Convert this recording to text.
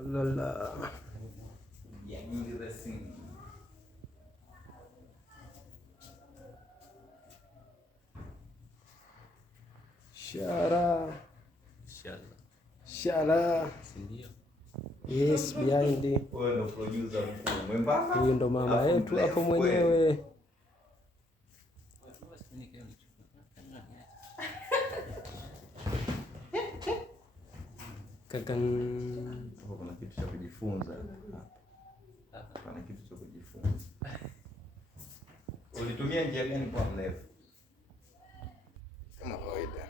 Lala. Shara. Shara. Yes, behind. Wewe ndo producer mkuu. Mwembamba. Huyu ndo mama yetu hapo mwenyewe. Kakan. Kuna kitu cha kujifunza hapa. Kuna kitu cha kujifunza. Ulitumia njia gani kwa mrefu? Kama kawaida.